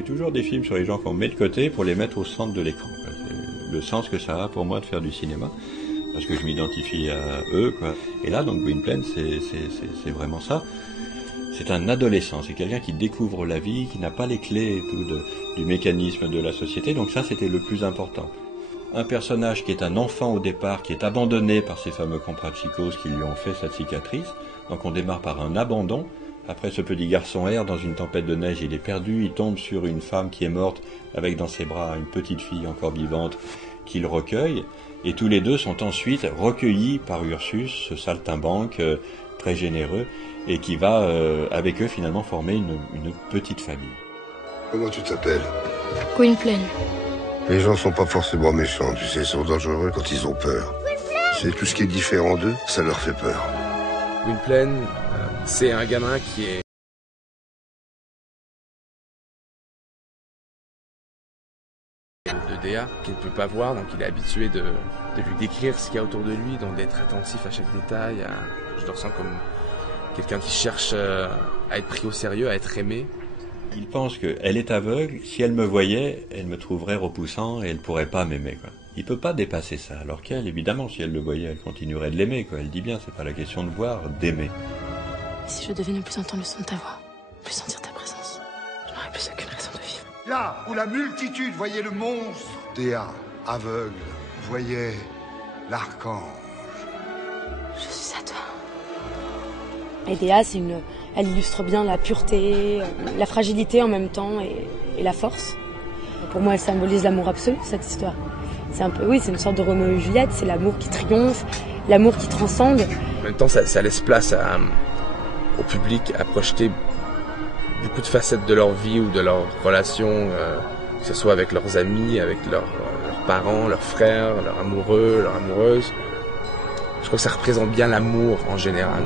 fais toujours des films sur les gens qu'on met de côté pour les mettre au centre de l'écran. C'est le sens que ça a pour moi de faire du cinéma, parce que je m'identifie à eux, quoi. Et là, donc Gwynplaine, c'est vraiment ça. C'est un adolescent, c'est quelqu'un qui découvre la vie, qui n'a pas les clés et tout du mécanisme de la société, donc ça c'était le plus important. Un personnage qui est un enfant au départ, qui est abandonné par ces fameux comprachicos qui lui ont fait cette cicatrice, donc on démarre par un abandon. Après, ce petit garçon erre dans une tempête de neige, il est perdu, il tombe sur une femme qui est morte, avec dans ses bras une petite fille encore vivante, qu'il recueille, et tous les deux sont ensuite recueillis par Ursus, ce saltimbanque très généreux, et qui va, avec eux, finalement, former une petite famille. Comment tu t'appelles? Gwynplaine. Les gens sont pas forcément méchants, tu sais, ils sont dangereux quand ils ont peur. C'est tout ce qui est différent d'eux, ça leur fait peur. Gwynplaine, c'est un gamin qui est de DA, qui ne peut pas voir, donc il est habitué de lui décrire ce qu'il y a autour de lui, donc d'être attentif à chaque détail. Je le ressens comme quelqu'un qui cherche à être pris au sérieux, à être aimé. Il pense qu'elle est aveugle, si elle me voyait, elle me trouverait repoussant et elle pourrait pas m'aimer, quoi. Il peut pas dépasser ça, alors qu'elle, évidemment, si elle le voyait, elle continuerait de l'aimer, quoi. Elle dit bien, c'est pas la question de voir, d'aimer. Si je devais ne plus entendre le son de ta voix, plus sentir ta présence, je n'aurais plus aucune raison de vivre. Là où la multitude voyait le monstre, Dea, aveugle, voyait l'archange. Je suis à toi. Et Dea, elle illustre bien la pureté, la fragilité en même temps et la force. Pour moi, elle symbolise l'amour absolu, cette histoire. C'est un peu, oui, c'est une sorte de Roméo et Juliette, c'est l'amour qui triomphe, l'amour qui transcende. En même temps, ça laisse place au public à projeter beaucoup de facettes de leur vie ou de leur relation, que ce soit avec leurs amis, avec leurs parents, leurs frères, leurs amoureux, leurs amoureuses. Je crois que ça représente bien l'amour en général.